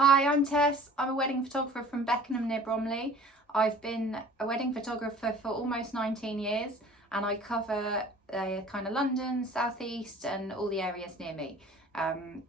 Hi, I'm Tess. I'm a wedding photographer from Beckenham near Bromley. I've been a wedding photographer for almost 19 years and I cover kind of London, South East and all the areas near me. And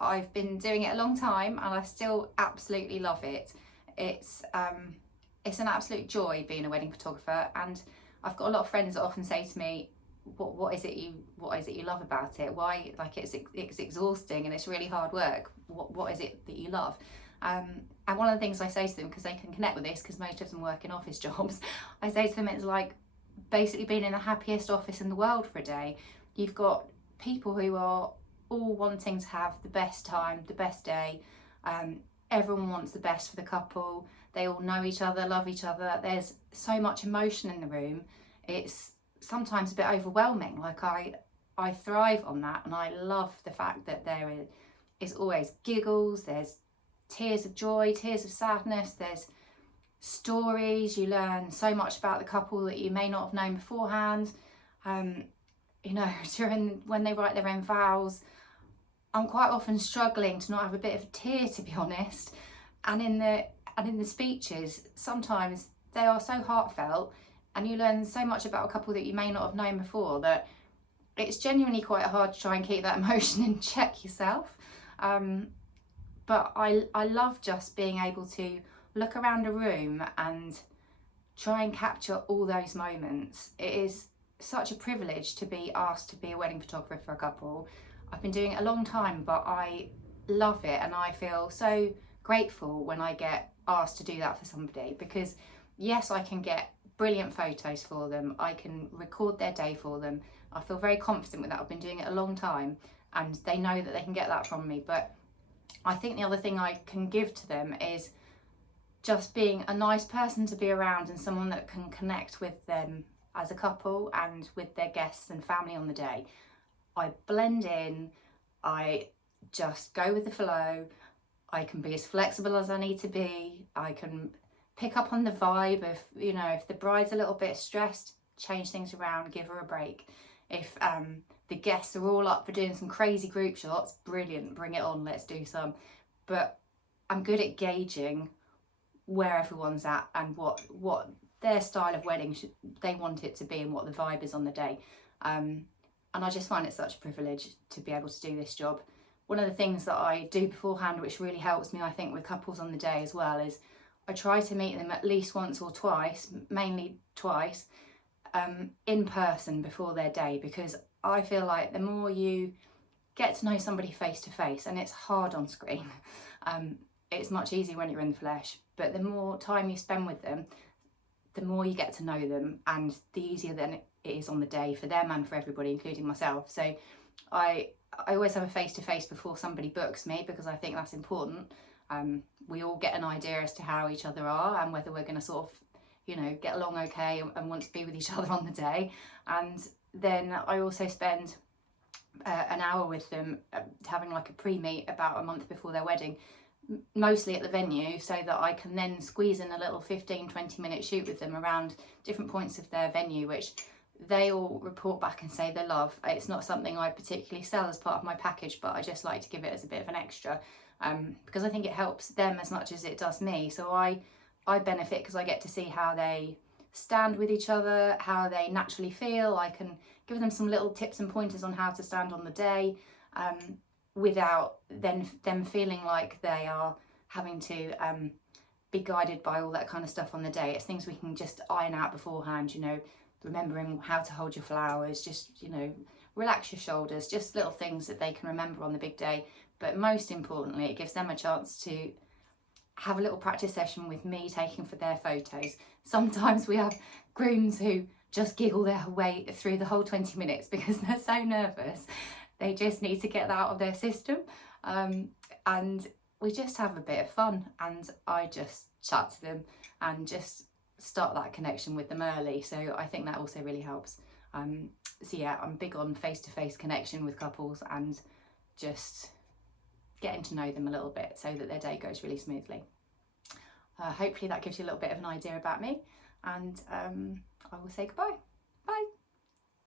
I've been doing it a long time and I still absolutely love it. It's an absolute joy being a wedding photographer, and I've got a lot of friends that often say to me, what is it you love about it? Why, like, it's exhausting and it's really hard work. What is it that you love? And one of the things I say to them, because they can connect with this because most of them work in office jobs, I say to them it's like basically being in the happiest office in the world for a day. You've got people who are all wanting to have the best time, the best day. Everyone wants the best for the couple. They all know each other, love each other. There's so much emotion in the room. It's sometimes a bit overwhelming. Like I thrive on that, and I love the fact that there is always giggles, there's tears of joy, tears of sadness, there's stories. You learn so much about the couple that you may not have known beforehand. You know, during when they write their own vows, I'm quite often struggling to not have a bit of a tear, to be honest. And in the speeches, sometimes they are so heartfelt, and you learn so much about a couple that you may not have known before that it's genuinely quite hard to try and keep that emotion in check yourself. But I love just being able to look around a room and try and capture all those moments. It is such a privilege to be asked to be a wedding photographer for a couple. I've been doing it a long time, but I love it, and I feel so grateful when I get asked to do that for somebody, because yes, I can get brilliant photos for them, I can record their day for them. I feel very confident with that. I've been doing it a long time and they know that they can get that from me. But I think the other thing I can give to them is just being a nice person to be around, and someone that can connect with them as a couple and with their guests and family on the day. I blend in, I just go with the flow. I can be as flexible as I need to be. I can pick up on the vibe of, you know, if the bride's a little bit stressed, change things around, give her a break. If the guests are all up for doing some crazy group shots, brilliant, bring it on, let's do some. But I'm good at gauging where everyone's at and what their style of wedding they want it to be and what the vibe is on the day. And I just find it such a privilege to be able to do this job. One of the things that I do beforehand, which really helps me, I think, with couples on the day as well, is I try to meet them at least once or twice, mainly twice, in person before their day, because I feel like the more you get to know somebody face to face, and it's hard on screen, it's much easier when you're in the flesh, but the more time you spend with them, the more you get to know them, and the easier then it is on the day for them and for everybody, including myself. So I always have a face-to-face before somebody books me, because I think that's important. We all get an idea as to how each other are and whether we're going to sort of, you know, get along okay and want to be with each other on the day. And then I also spend an hour with them having like a pre-meet about a month before their wedding, mostly at the venue, so that I can then squeeze in a little 15-20 minute shoot with them around different points of their venue, which they all report back and say they love. It's not something I particularly sell as part of my package, but I just like to give it as a bit of an extra, because I think it helps them as much as it does me. So I benefit because I get to see how they stand with each other, how they naturally feel. I can give them some little tips and pointers on how to stand on the day, without them feeling like they are having to be guided by all that kind of stuff on the day. It's things we can just iron out beforehand, you know, remembering how to hold your flowers, just, you know, relax your shoulders, just little things that they can remember on the big day. But most importantly, it gives them a chance to have a little practice session with me taking for their photos. Sometimes we have grooms who just giggle their way through the whole 20 minutes because they're so nervous. They just need to get that out of their system. And we just have a bit of fun, and I just chat to them and just start that connection with them early. So I think that also really helps. So yeah, I'm big on face-to-face connection with couples and just getting to know them a little bit so that their day goes really smoothly. Hopefully that gives you a little bit of an idea about me, and I will say goodbye.